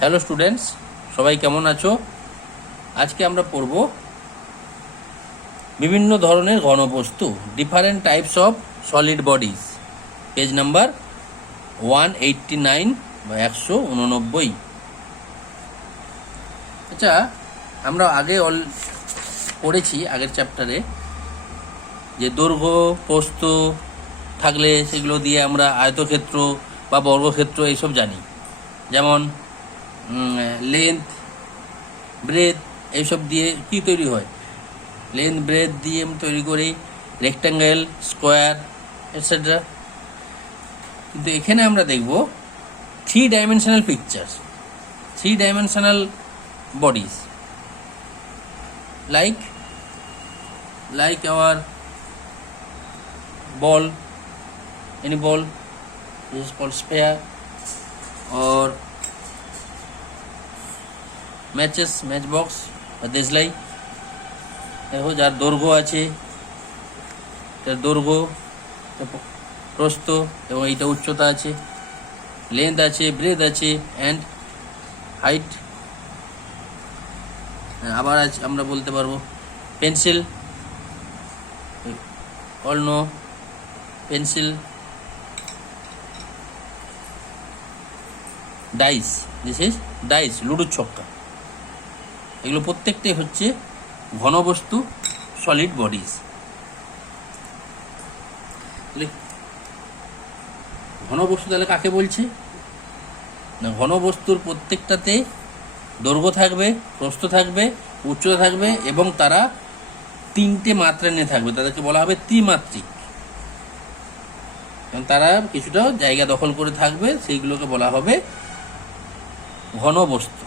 Hello students, সবাই কেমন আছো? আজকে আমরা পড়ব বিভিন্ন ধরনের ঘনবস্তু, different types of solid bodies, page number 189 বা 189। আচ্ছা, আমরা আগে পড়েছি আগের চ্যাপ্টারে যে দৈর্ঘ্য প্রস্থ থাকলে সেগুলো দিয়ে আমরা আয়তক্ষেত্র বা বর্গক্ষেত্র এইসব জানি। যেমন লেন্থ, ব্রেথ, এইসব দিয়ে কি তৈরি হয়? লেন্থ ব্রেথ দিয়ে তৈরি করি রেক্ট্যাঙ্গেল, স্কোয়ার, এটসেট্রা। কিন্তু এখানে আমরা দেখব 3 dimensional pictures, 3 dimensional bodies like our ball, any ball, this is called sphere, or matchbox বা দেশলাই। দেখো যার দৈর্ঘ্য আছে, তার দৈর্ঘ্য, প্রস্থ এবং এইটা উচ্চতা আছে, লেন্থ আছে, ব্রেথ আছে অ্যান্ড হাইট। আবার আছে, আমরা বলতে পারবো pencil, all know pencil, dice, this is dice, লুডোর ছক্কা। এগুলো প্রত্যেকটাই হচ্ছে ঘনবস্তু, সলিড বডিজ। ঘনবস্তু তাহলে কাকে বলছে না? ঘনবস্তুর প্রত্যেকটাতে দৈর্ঘ্য থাকবে, প্রস্থ থাকবে, উচ্চতা থাকবে এবং তারা 3টে মাত্রা নিয়ে থাকবে। তাদেরকে বলা হবে ত্রিমাত্রিক। এবং তারা কিছুটা জায়গা দখল করে থাকবে, সেইগুলোকে বলা হবে ঘনবস্তু।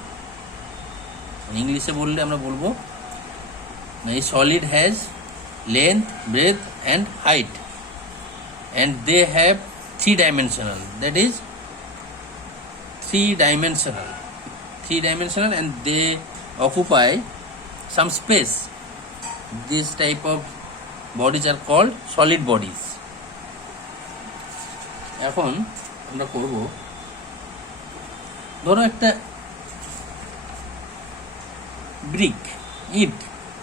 ইংলিশে বললে আমরা বলবো a solid has length, breadth and height, and they have 3 dimensional, that is 3 dimensional, and they occupy some space. This type of bodies are called solid bodies. এখন আমরা করব, ধরো একটা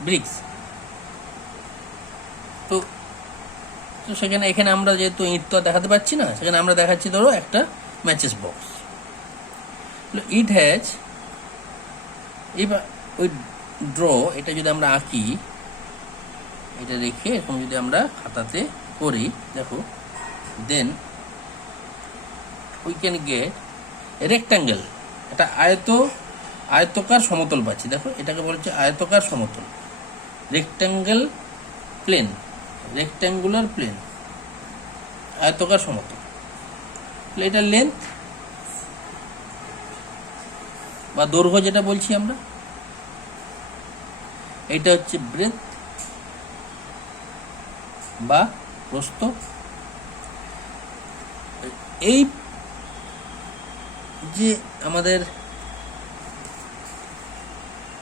ব্রিক্স, তো সেখানে এখানে আমরা যেহেতু ইট তো দেখাতে পাচ্ছি না, সেখানে আমরা দেখাচ্ছি ধরো একটা ম্যাচেস বক্স। ইট হ্যাজ, এবার ওই ড্র, এটা যদি আমরা আঁকি, এটা রেখে এখন যদি আমরা খাতাতে করি, দেখো, then we can get rectangle, একটা আয়তকার সমতল পাচ্ছি। দেখো, এটাকে বলছে আয়তকার সমতল, রেক্ট্যাঙ্গুলার প্লেন, আয়তকার সমতল। এটা লেন্থ বা দৈর্ঘ্য যেটা বলছি আমরা, এইটা হচ্ছে ব্রেথ বা প্রস্থ। এই যে আমাদের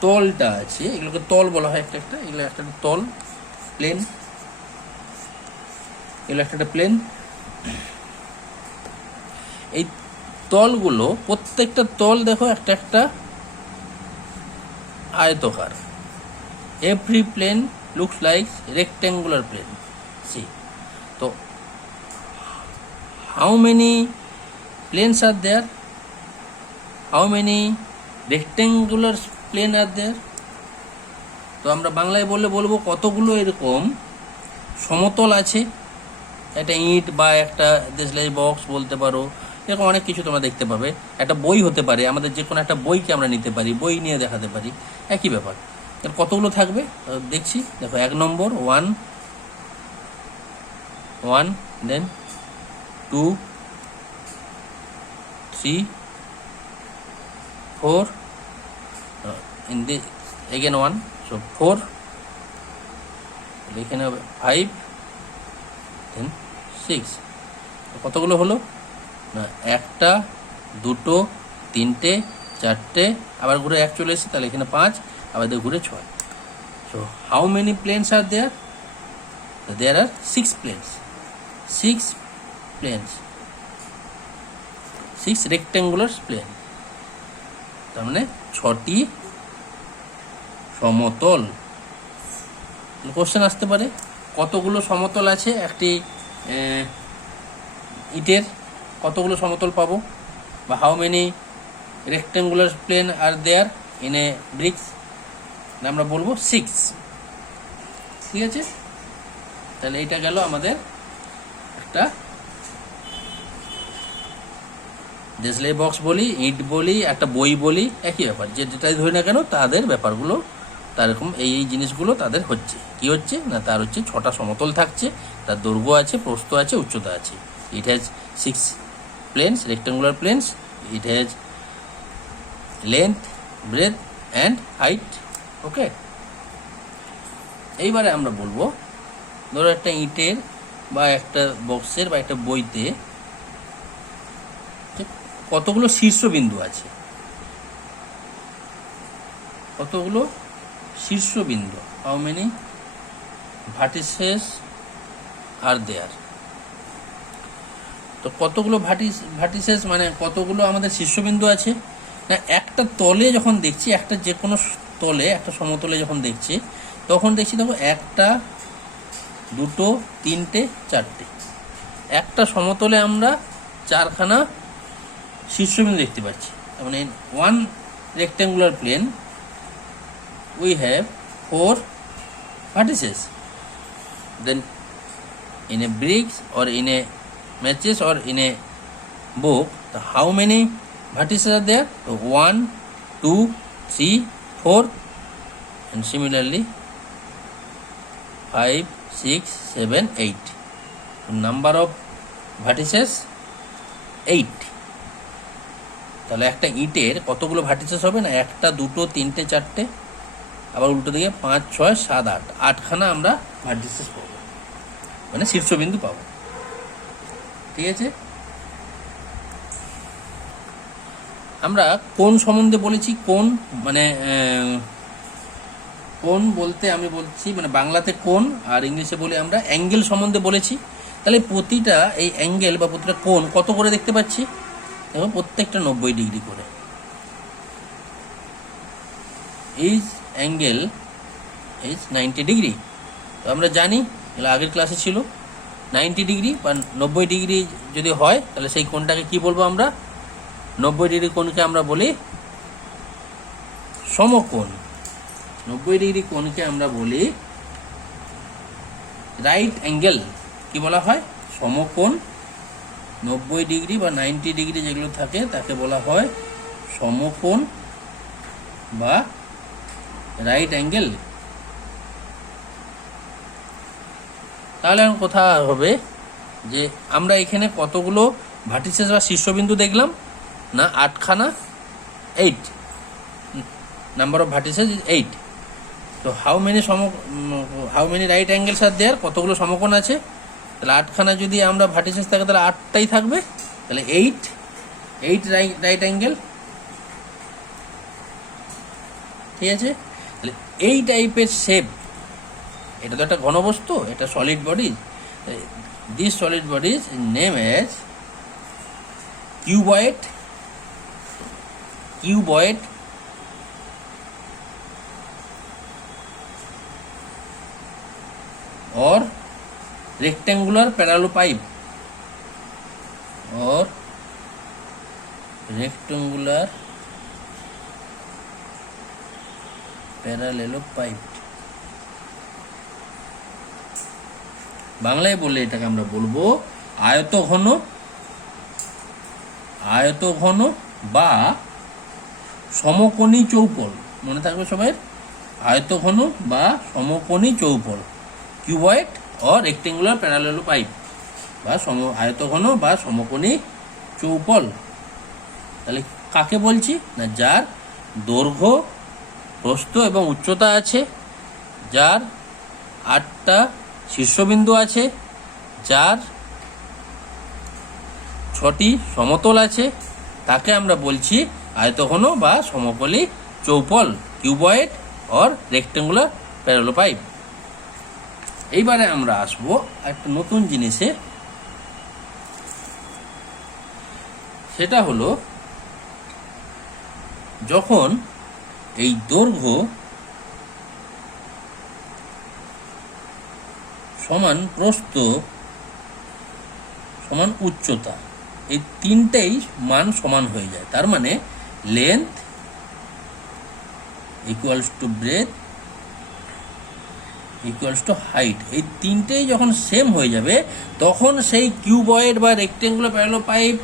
তলটা আছে, এগুলোকে তল বলা হয়, একটা এগুলো একটা তল, প্লেন, এগুলো একটা প্লেন। এই তলগুলো, প্রত্যেকটা তল দেখো একটা আয়তকার। Every plane looks like rectangular plane. See, তো how many planes are there, how many rectangular plane are there? তো আমরা বাংলায় বলবো কতগুলো এরকম সমতল আছে। একটা ইট বা একটা দেশলাই বক্স বলতে পারো, এরকম অনেক কিছু তোমরা দেখতে পাবে। একটা বই হতে পারে, আমাদের যে কোনো একটা বইকে আমরা নিতে পারি, বই নিয়ে দেখাতে পারি, একই ব্যাপার। কতগুলো থাকবে দেখছি, দেখো, 1 নম্বর 1, দেন 2, 3, 4, in the again 1, so 4, এখানে হবে 5, দেন 6। কতগুলো হলো না? 1টা, 2টো, 3টে, 4টে, আবার ঘুরে 1 চলে এসেছে, তাহলে এখানে 5, আবার ঘুরে 6। So how many planes are there? There are 6 planes, 6 rectangular plane. তার মানে 6টি সমতল। কোশ্চেন আসতে পারে কতগুলো সমতল আছে একটি ইটের, কতগুলো সমতল পাবো, বা how many rectangular plane are there in a bricks, আমরা বলবো 6। ঠিক আছে, তাহলে এইটা গেল আমাদের একটা দেশলাই বক্স বলি, ইট বলি, একটা বই বলি, একই ব্যাপার, যেটাই ধরি না কেন তাদের ব্যাপারগুলো তারকম এই জিনিসগুলো তাদের হচ্ছে কি হচ্ছে না, তার হচ্ছে 6টা সমতল থাকছে, তার দৈর্ঘ্য আছে, প্রস্থ আছে, উচ্চতা আছে। It has 6 planes, rectangular planes, it has length, breadth and height. Okay, এইবারে আমরা বলবো ধরো একটা ইটের বা একটা বক্সের বা একটা বইতে কতগুলো শীর্ষবিন্দু আছে, কতগুলো শীর্ষবিন্দু, how many vertices R there. তো কতগুলো ভার্টিসেস মানে কতগুলো আমাদের শীর্ষবিন্দু আছে না, একটা তলে যখন দেখছি, একটা যে কোনো তলে, একটা সমতলে যখন দেখছি, তখন দেখছি দেখো 1টা 2টো 3টে 4টে, একটা সমতলে আমরা 4খানা শীর্ষবিন্দু দেখতে পাচ্ছি। তার মানে one rectangular plane we have 4 vertices. Then in a bricks or in a matches or in a book, so how many vertices are there? So 1 2 3 4, and similarly 5 6 7 8. So number of vertices 8. তাহলে একটা ইটের কতগুলো vertices হবে না, 1টা 2টো 3টে 4টে, আবার উল্টো দিকে 5 6 7 8, 8খানা আমরা ভার্টিসেস পাবো, মানে শীর্ষবিন্দু পাবো। ঠিক আছে, আমরা কোণ সম্বন্ধে বলেছি, কোণ মানে কোণ বলতে আমি বলছি মানে বাংলাতে কোণ, আর ইংলিশে বলি আমরা অ্যাঙ্গেল সম্বন্ধে বলেছি। তাহলে প্রতিটা এই অ্যাঙ্গেল বা প্রতিটা কোণ কত করে দেখতে পাচ্ছি, দেখো প্রত্যেকটা 90 ডিগ্রি করে। Is angle is 90 degree. তো আমরা জানি, এগুলো আগের ক্লাসে ছিল, 90 ডিগ্রি বা 90 ডিগ্রি যদি হয় তাহলে সেই কোণটাকে কি বলবো আমরা, 90 ডিগ্রি কোণকে আমরা বলি সমকোণ। 90 ডিগ্রি কোণকে আমরা বলি রাইট অ্যাঙ্গেল। কি বলা হয়, সমকোণ। 90 ডিগ্রি বা 90 ডিগ্রি যেগুলো থাকে তাকে বলা হয় সমকোণ বা রাইট অ্যাঙ্গেল। তাহলে এখন কথা হবে যে আমরা এখানে কতগুলো ভার্টিসেস বা শীর্ষবিন্দু দেখলাম না, 8খানা, 8 নাম্বার অফ ভার্টিসেস ইজ 8। তো হাউ মেনি রাইট অ্যাঙ্গেলস আর দেয়ার, কতগুলো সমকোণ আছে, তাহলে 8খানা যদি আমরা ভার্টিসেস থাকে তাহলে 8টাই থাকবে, তাহলে 8 রাইট অ্যাঙ্গেল। ঠিক আছে, তাহলে এই টাইপের শেপ, এটা তো একটা ঘনবস্তু, এটা solid body, this solid bodies name as cuboid or rectangular parallelepiped or rectangular parallelepiped। বাংলায় বললে এটাকে আমরা বলবো আয়তঘন বা সমকোণী চৌপল। মনে থাকবে সবাই, আয়তঘন বা সমকোণী চৌপল, কিউবয়েড অর রেক্টেঙ্গুলার প্যারালেলোপাইপ, বা আয়তঘন বা সমকোণী চৌপল। তাহলে কাকে বলছি না, যার দৈর্ঘ্য, প্রস্থ এবং উচ্চতা আছে, যার 8টা শীর্ষবিন্দু আছে, যার 6টি সমতল আছে, তাকে আমরা বলছি আয়তঘন বা সমকোণী চৌপল, কিউবয়েড অর রেক্টেঙ্গুলার প্যারালেলোপাইপ। এইবারে আমরা আসবো একটা নতুন জিনিসে, সেটা হলো যখন এই দৈর্ঘ্য সমান প্রস্থ সমান উচ্চতা, এই তিনটেই মান সমান হয়ে যায়। তার মানে length equals to breathe equals to height, এই তিনটেই যখন সেম হয়ে যাবে তখন সেই কিউবয়েড বা রেক্টেঙ্গুলার প্যারালোপাইপ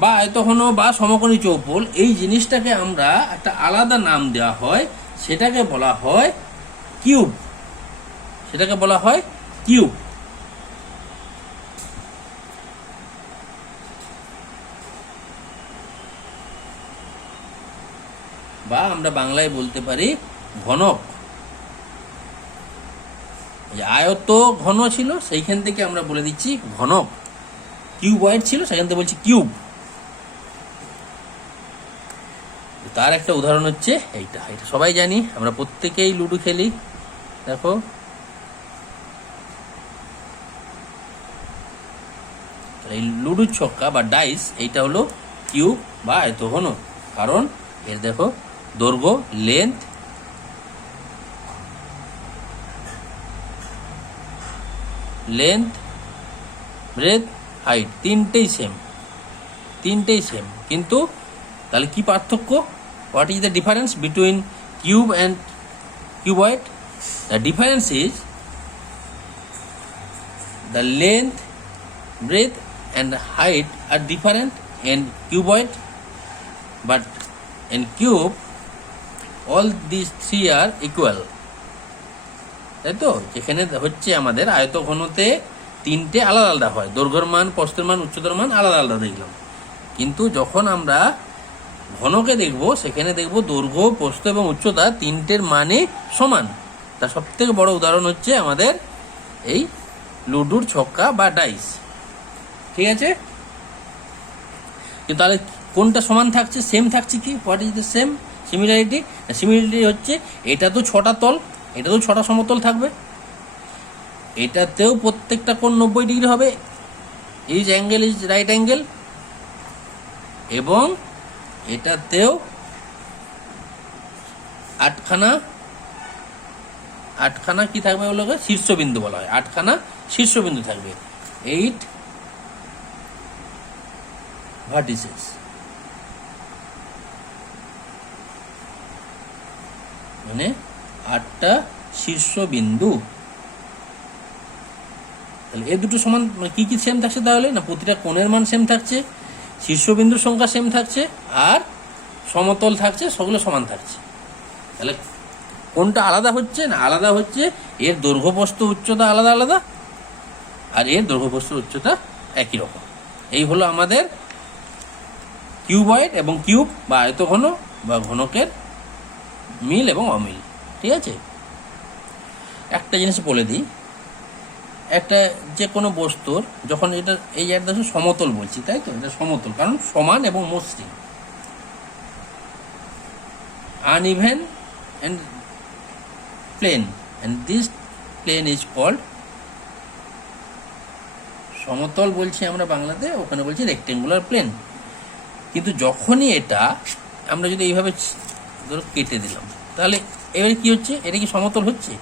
বা আয়তঘন বা সমকোণী চৌপল, এই জিনিসটাকে আমরা একটা আলাদা নাম দেওয়া হয়, সেটাকে বলা হয় কিউব। সেটাকে বলা হয় কিউব। বা আমরা বাংলায় বলতে পারি ঘনক। আয়ত ঘন ছিল, সেইখান থেকে আমরা বলে দিচ্ছি ঘনক। কিউবয়েড ছিল, সেখান থেকে বলছি কিউব। তার একটা উদাহরণ হচ্ছে এইটা। এটা সবাই জানি, আমরা প্রত্যেকেই লুডো খেলি। দেখো, এই লুডো ছক্কা বা ডাইস, এইটা হলো কিউব বা আয়তঘন। কারণ এর দেখো দৈর্ঘ্য, লেন্থ, ব্রেথ, হাইট তিনটেই সেম। কিন্তু তাহলে কি পার্থক্য? What is the difference between cube and cuboid? The difference is the length, breadth and height are different in cuboid, but in cube all these three are equal. তাই তো? যেখানে হচ্ছে আমাদের আয়তঘনতে তিনটে আলাদা আলাদা হয়, দৈর্ঘ্যের মান, প্রস্থের মান, উচ্চতার মান আলাদা আলাদা দেখলাম। কিন্তু যখন আমরা ঘনকে দেখব, সেখানে দেখব দৈর্ঘ্য, প্রস্থ এবং উচ্চতা তিনটের মানে সমান। তার সব থেকে বড় উদাহরণ হচ্ছে আমাদের এই লুডুর ছক্কা বা ডাইস। ঠিক আছে? কিন্তু তাহলে কোনটা সমান থাকছে, সেম থাকছে কি? What is the same similarity? Similarity হচ্ছে এটা তো 6টা তল, এটা তো 6টা সমতল থাকবে, এটাতেও প্রত্যেকটা কোণ 90 ডিগ্রি হবে, is angle is right angle, এবং এটাতেও আটখানা কি থাকবে? ওগুলোকে শীর্ষবিন্দু বলা হয়। 8খানা শীর্ষবিন্দু থাকবে, 8 ভার্টিসেস। মানে 8টা শীর্ষবিন্দু। তাহলে এই দুটো সমান, মানে কি সেম থাকছে তাহলে? না, প্রতিটা কোণের মান সেম থাকছে, শীর্ষবিন্দুর সংখ্যা সেম থাকছে, আর সমতল থাকছে, সেগুলো সমান থাকছে। তাহলে কোনটা আলাদা হচ্ছে? না, আলাদা হচ্ছে এর দৈর্ঘ্য, প্রস্থ, উচ্চতা আলাদা আলাদা, আর এর দৈর্ঘ্য, প্রস্থ, উচ্চতা একই রকম। এই হলো আমাদের কিউবয়েড এবং কিউব বা আয়তঘন বা ঘনকের মিল এবং অমিল। ঠিক আছে? একটা জিনিস বলে দিই, একটা যে কোনো বস্তুর যখন এটা, এই একটা সমতল বলছি, তাই তো? এটা সমতল কারণ সমান এবং মসৃণ। Uneven and plane, and this plane is called, সমতল বলছি আমরা বাংলাতে, ওখানে বলছি রেক্টেঙ্গুলার প্লেন। কিন্তু যখনই এটা আমরা যদি এইভাবে ধরো কেটে দিলাম, তাহলে এবারে কি হচ্ছে? এটা কি সমতল হচ্ছে?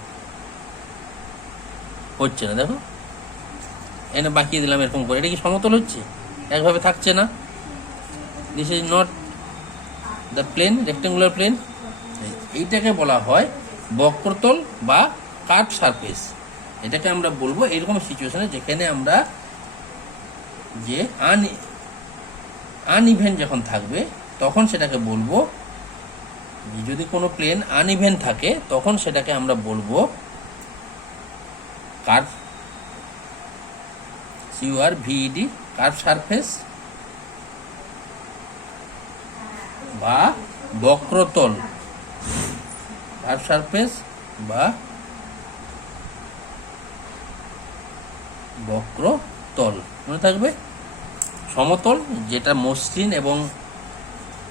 হচ্ছে না। দেখো, এনে বাঁকিয়ে দিলাম এরকম করে, এটা কি সমতল হচ্ছে? একভাবে থাকছে না। This is not the plane, rectangular plane. এইটাকে বলা হয় বক্রতল বা কার্ভ সারফেস। এটাকে আমরা বলবো এরকম সিচুয়েশনে যেখানে আমরা যে আনইভেন যখন থাকবে, তখন সেটাকে বলবো, যদি কোনো প্লেন আনইভেন থাকে তখন সেটাকে আমরা বলবো কার্ভ, CURVED, কার্ভ সারফেস বা বক্রতল। কার্ভ সারফেস বা বক্রতল মনে থাকবে। সমতল যেটা মসৃণ এবং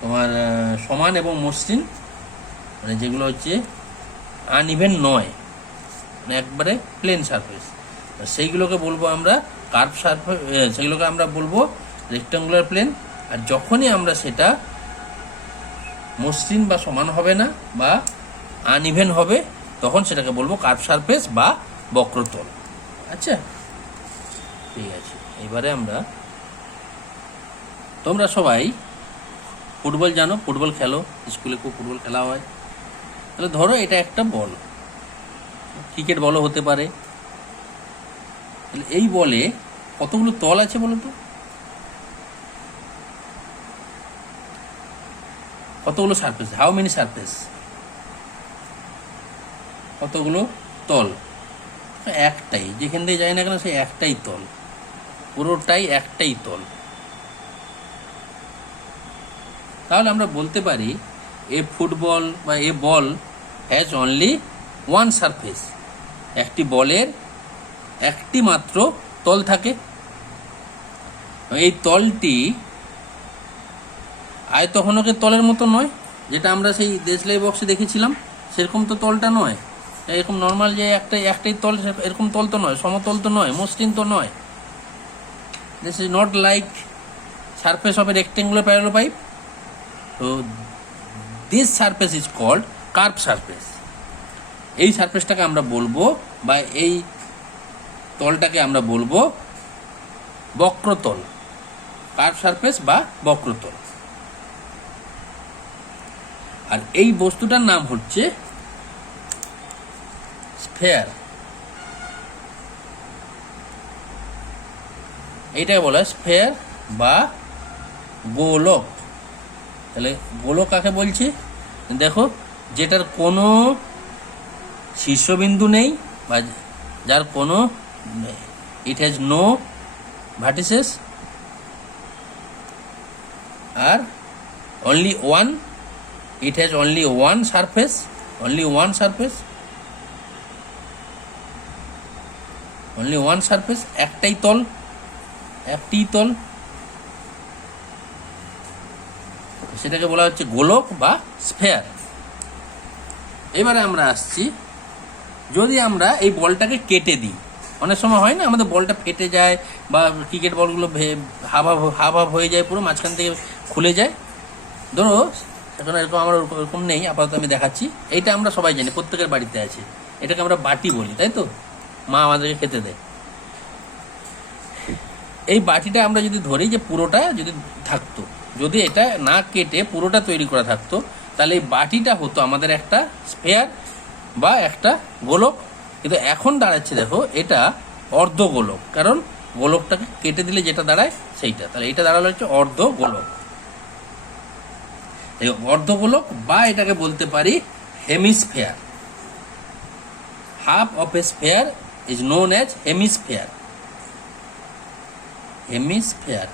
তোমার সমান এবং মসৃণ, মানে যেগুলো হচ্ছে আনইভেন নয়, মানে একবারে প্লেন সারফেস, সেইগুলোকে বলবো আমরা কার্ভ সারফেস, সেগুলোকে আমরা বলবো রেক্টেঙ্গুলার প্লেন। আর যখনই আমরা সেটা মসৃণ বা সমান হবে না বা আনইভেন হবে, তখন সেটাকে বলবো কার্ভ সারফেস বা বক্রতল। আচ্ছা, ঠিক আছে। এবারে আমরা, তোমরা সবাই ফুটবল জানো, ফুটবল খেলো, স্কুলে খুব ফুটবল খেলা হয়। তাহলে ধরো এটা একটা বল, ক্রিকেট বলও হতে পারে। তাহলে এই বলে কতগুলো তল আছে বলো তো? কতগুলো সারফেস? How many surface? কতগুলো তল? একটাই, যেখান দিয়ে যায় না কেন সেই একটাই তল, পুরোটাই একটাই তল। তাহলে আমরা বলতে পারি এ ফুটবল বা এ বল হ্যাজ অনলি ওয়ান সারফেস। একটি বলের একটি মাত্র তল থাকে। এই তলটি আয়তঘনকের তলের মতো নয়, যেটা আমরা সেই দেশলাই বক্সে দেখেছিলাম, সেরকম তো তলটা নয়। এরকম নর্মাল যে একটাই তল, এরকম তল তো নয়, সমতল তো নয়, মসৃণ তো নয়। This is not like surface of a rectangular parallelepiped. তো this surface is called curve surface. এই সারফেসটাকে আমরা বলবো, বা এই তলটাকে আমরা বলবো বক্রতল, কার্ভ সারফেস বা বক্রতল। আর এই বস্তুটার নাম হচ্ছে স্ফেয়ার। এইটাকে বলা হয় স্ফেয়ার বা গোলক। তাহলে গোলক কাকে বলছি? দেখো, যেটার কোনো শীর্ষবিন্দু নেই, বা যার কোনো, it has no vertices are only one, it has only one surface, only one surface, only one surface, একটাই তল, একটি তল, সেটাকে বলা হচ্ছে গোলক বা স্ফেয়ার। এবারে আমরা আসছি, যদি আমরা এই বলটাকে কেটে দিই, অনেক সময় হয় না আমাদের বলটা ফেটে যায়, বা ক্রিকেট বলগুলো হাফ হাফ হয়ে যায়, পুরো মাঝখান থেকে খুলে যায়। ধরো এখন এরকম আমার ওরকম নেই, আপাতত আমি দেখাচ্ছি। এইটা আমরা সবাই জানি, প্রত্যেকের বাড়িতে আছে। এটাকে আমরা বাটি বলি, তাই তো? মা আমাদেরকে খেতে দেয়। এই বাটিটা আমরা যদি ধরি যে পুরোটা যদি থাকতো, যদি এটা না কেটে পুরোটা তৈরি করা থাকতো, তাহলে এই বাটিটা হতো আমাদের একটা স্ফেয়ার বা একটা গোলক। কিন্তু এখন দাঁড়াচ্ছে দেখো এটা অর্ধ গোলক, কারণ গোলকটাকে কেটে দিলে যেটা দাঁড়ায় সেইটা। তাহলে এটা দাঁড়ালো হচ্ছে অর্ধ গোলক। এই অর্ধ গোলক, বা এটাকে বলতে পারি hemisphere. Half of a sphere is known as hemisphere. Hemisphere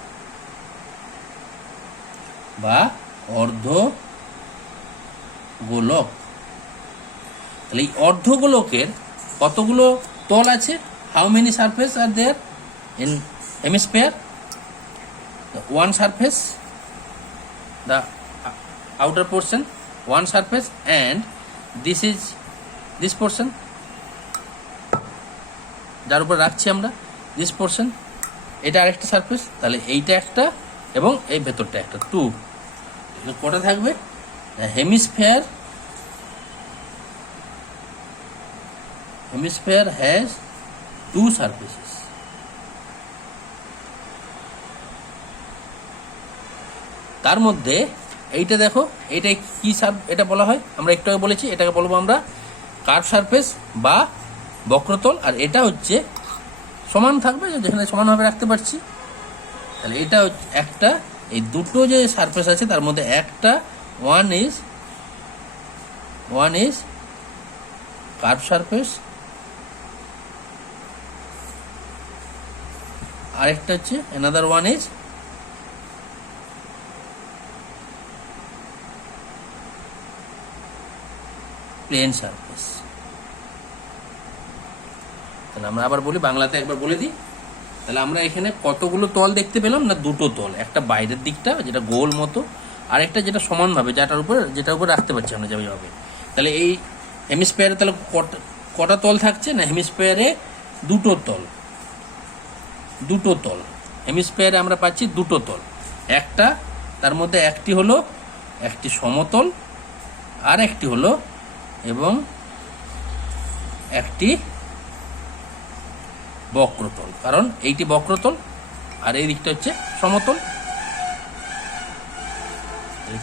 বা অর্ধ গোলক। তাহলে এই অর্ধ গোলকের কতগুলো তল আছে? How many surface are there in hemisphere? One surface, the outer portion, one surface, and this is this portion, যার উপর রাখছি আমরা, this portion, এটা আরেকটা সারফেস। তাহলে এইটা একটা এবং এই ভেতরটা একটা, টু। কটা থাকবে? হেমিস্ফেয়ার, হেমিস্ফেয়ার হ্যাজ টু সারফেসেস। তার মধ্যে এইটা দেখো, এইটা কি এটা বলা হয়? আমরা একটু আগে বলেছি, এটাকে বলবো আমরা কার্ভ সারফেস বা বক্রতল। আর এটা হচ্ছে সমান থাকবে, যেখানে সমানভাবে রাখতে পারছি। তাহলে এটা হচ্ছে একটা, এই দুটো যে সারফেস আছে তার মধ্যে একটা, ওয়ান ইজ কার্ভ সারফেস, আরেকটা হচ্ছে another one is plane surface. তাহলে আমরা আবার বলি, বাংলাতে একবার বলে দিই। তাহলে আমরা এখানে কতগুলো তল দেখতে পেলাম না? দুটো তল, একটা বাইরের দিকটা যেটা গোল মতো, আর একটা যেটা সমানভাবে, যেটার উপর রাখতে পারছি আমরা যেভাবে। তাহলে এই হেমিস্ফেয়ারে তাহলে কটা তল থাকছে না? হেমিস্ফেয়ারে দুটো তল, দুটো তল। হেমিস্ফেয়ারে আমরা পাচ্ছি দুটো তল। একটা, তার মধ্যে একটি হলো একটি সমতল আর একটি হলো এবং একটি বক্রতল, কারণ এইটি বক্রতল আর এই দিকটা হচ্ছে সমতল।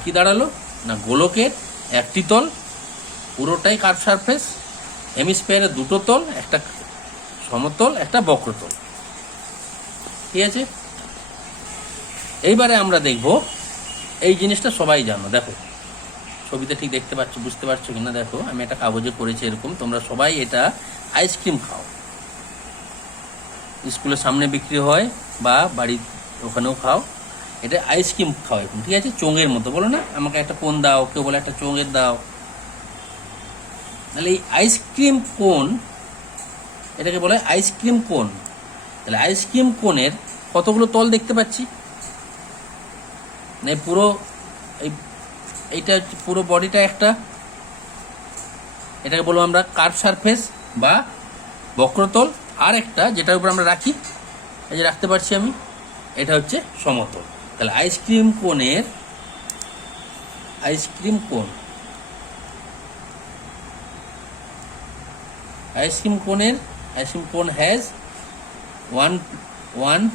কি দাঁড়ালো না, গোলকের একটি তল পুরোটাই কার্ভ সারফেস, হেমিস্ফিয়ারের দুটো তল, একটা সমতল একটা বক্রতল। ঠিক আছে, এইবারে আমরা দেখব এই জিনিসটা সবাই জানো, দেখো ছবিতে ঠিক দেখতে পাচ্ছ, বুঝতে পারছো কিনা দেখো, আমি একটা কাগজে করেছি এরকম, তোমরা সবাই এটা আইসক্রিম খাও, স্কুলের সামনে বিক্রি হয় বা বাড়ির ওখানেও খাও, এটা আইসক্রিম খাও এখন। ঠিক আছে, চোঙের মতো, বলো না আমাকে একটা কোন দাও, কেউ বলে একটা চোঙের দাও। তাহলে এই আইসক্রিম কোন, এটাকে বলে আইসক্রিম কোন। তাহলে আইসক্রিম কোনের কতগুলো তল দেখতে পাচ্ছি, মানে পুরো এইটা পুরো বডিটা একটা, এটাকে বলবো আমরা কার্ভ সারফেস বা বক্রতল, আর একটা যেটার উপর আমরা রাখি, এই যে রাখতে পারছি আমি, এটা হচ্ছে সমতল। তাহলে আইসক্রিম কোনের, আইসক্রিম কোন, আইসক্রিম কোনের, ice cream cone has one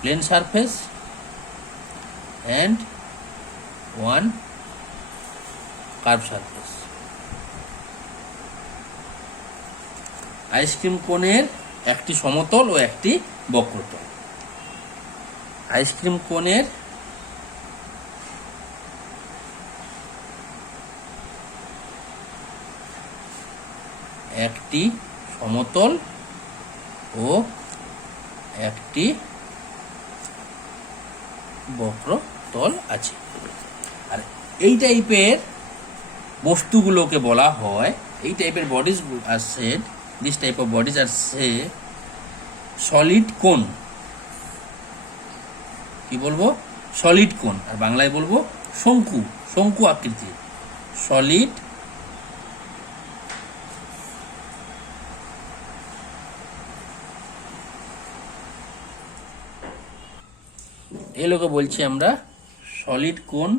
plane surface and one curved surface. Ice cream কোণের একটি সমতল ও একটি বক্রতল। আইসক্রিম কোণের একটি সমতল ও একটি বক্রতল আছে। আর এই টাইপের বস্তুগুলোকে বলা হয়, এই টাইপের bodies are shed, this type of bodies are say solid কোন। কি বলবো, সলিড কোন, আর বাংলায় বলবো শঙ্কু, শঙ্কু আকৃতির সলিড এগুলোকে বলছি আমরা সলিড কোন,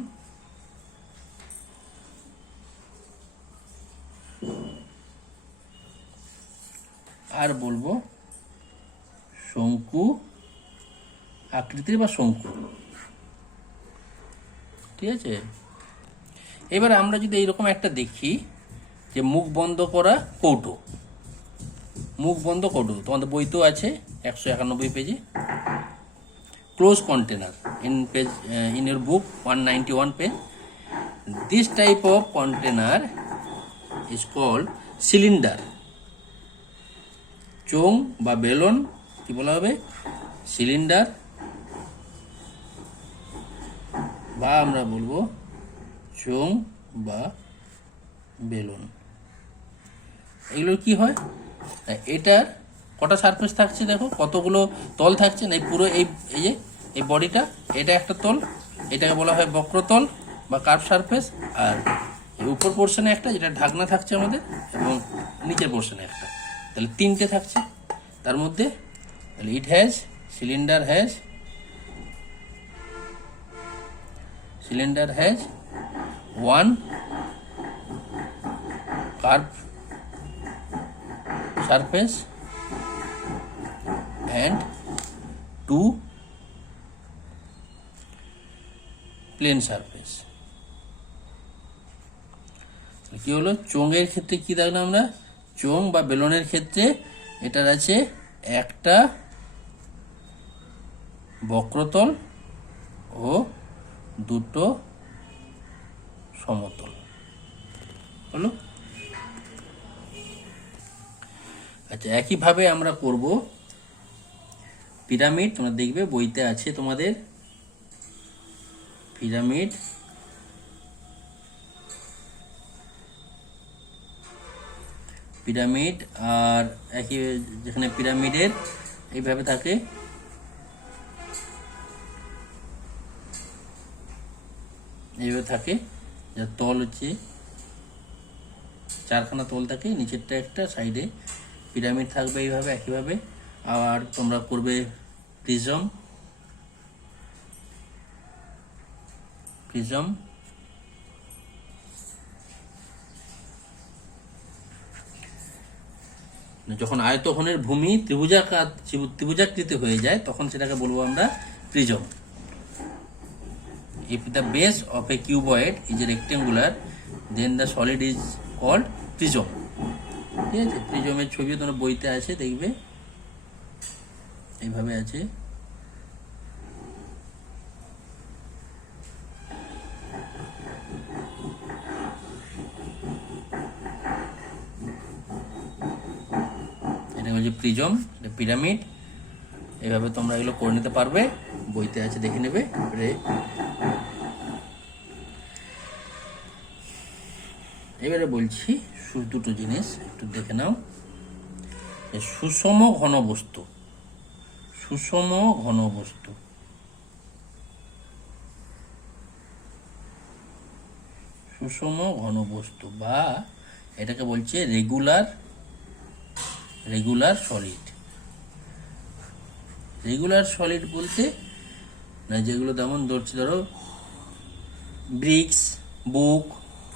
আর বলবো শঙ্কু আকৃতির বা শঙ্কু। ঠিক আছে, এবার আমরা যদি এইরকম একটা দেখি যে মুখ বন্ধ করা কৌটো, মুখ বন্ধ কৌটো তোমাদের বইতেও আছে 191 পেজে, close container in page in your book 191 page. This type of container is called cylinder. চোঙ বা বেলন কি বলা হবে, সিলিন্ডার, বা আমরা বলবো চোঙ বা বেলুন। এগুলো কি হয়, এটার কটা সারফেস থাকছে দেখো, কতগুলো তল থাকছে না, এই পুরো এই যে এই বডিটা, এটা একটা তল, এটাকে বলা হয় বক্রতল বা কার্ভ সারফেস, আর এই উপর পোর্শনে একটা যেটা ঢাকনা থাকছে আমাদের, এবং নিচের পোর্শনে একটা, তাহলে তিনটে থাকছে তার মধ্যে। তাহলে it has, cylinder has one curve surface and two plane surface. কি হলো, চোঙের ক্ষেত্রে কি দেখলাম আমরা, চোঙ বা বেলনের ক্ষেত্রে এটার আছে একটা বক্রতল ও দুটো সমতল হলো। আচ্ছা, একইভাবে আমরা করব পিরামিড, তোমরা দেখবে বইতে আছে তোমাদের পিরামিড, পিরামিড আর একই, যেখানে পিরামিডের এইভাবে থাকে, এইভাবে থাকে, যার তল হচ্ছে চারখানা তল থাকে, নিচেরটা একটা, সাইডে পিরামিড থাকবে এইভাবে একইভাবে। আর তোমরা করবে প্রিজম, প্রিজম, যখন আয়তঘনের ভূমি ত্রিভুজাকৃতি হয়ে যায় তখন সেটাকে বলবো আমরা prism. If the base of a cuboid is rectangular then the solid is called prism. ঠিক আছে, প্রিজমের ছবি তোমরা বইতে আছে, দেখবে এইভাবে আছে। এটা হচ্ছে প্রিজম, এটা পিরামিড। এইভাবে তোমরা এগুলো করে নিতে পারবে, বইতে আছে, দেখে নেবে। এবারে বলছি দুটো জিনিস একটু দেখে নাও। সুষম ঘনবস্তু, সুষম ঘনবস্তু, সুষম ঘনবস্তু বা এটাকে বলছে রেগুলার সলিড। রেগুলার সলিড বলতে না যেগুলো যেমন ধরছি, ধরো bricks, book,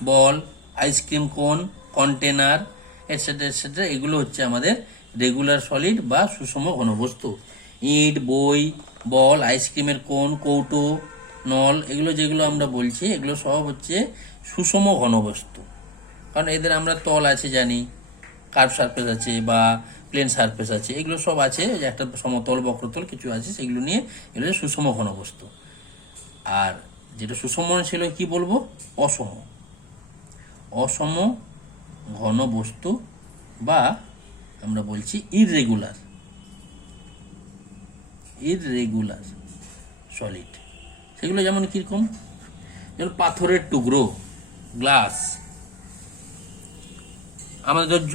ball, ice cream cone, container, et cetera et cetera, এগুলো হচ্ছে আমাদের রেগুলার সলিড বা সুষম ঘনবস্তু। ইট, বই, বল, আইসক্রিমের কোন, কৌটো, নল, এগুলো যেগুলো আমরা বলছি এগুলো সব হচ্ছে সুষম ঘনবস্তু। কারণ এদের আমরা তল আছে জানি, কার্ভ সারফেস আছে বা প্লেন সারফেস আছে, এগুলো সব আছে, একটা সমতল বক্রতল কিছু আছে, সেগুলো নিয়ে এগুলো সুষম ঘনবস্তু। আর যেটা সুষম ছিল কি বলবো, অসম ঘনবস্তু বা আমরা বলছি ইররেগুলার সলিড। সেগুলো যেমন কিরকম, যেমন পাথরের টুকরো, গ্লাস,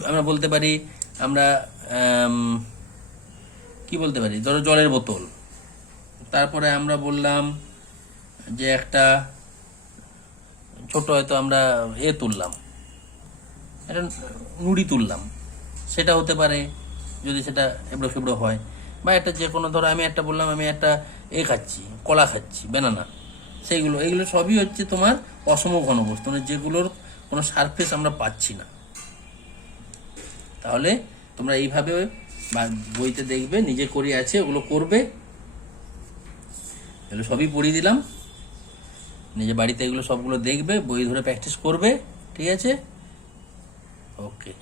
আমরা বলতে পারি, আমরা কি বলতে পারি, ধরো জলের বোতল। তারপরে আমরা বললাম যে একটা ছোট হয়তো আমরা তুললাম, একটা নুড়ি তুললাম, সেটা হতে পারে যদি সেটা এবড়ো খেবড়ো হয়। বা একটা যে কোনো, ধরো আমি একটা বললাম আমি একটা খাচ্ছি, কলা খাচ্ছি, বেনানা, এগুলো সবই হচ্ছে তোমার অসম ঘনবস্তু, মানে যেগুলোর কোনো সারফেস আমরা পাচ্ছি না। তাহলে তোমরা এইভাবে বইতে দেখবে, নিজে করে আছে ওগুলো করবে। এগুলো সবই পড়িয়ে দিলাম, নিজে বাড়িতে এগুলো সবগুলো দেখবে, বই ধরে প্র্যাকটিস করবে। ঠিক আছে, ওকে।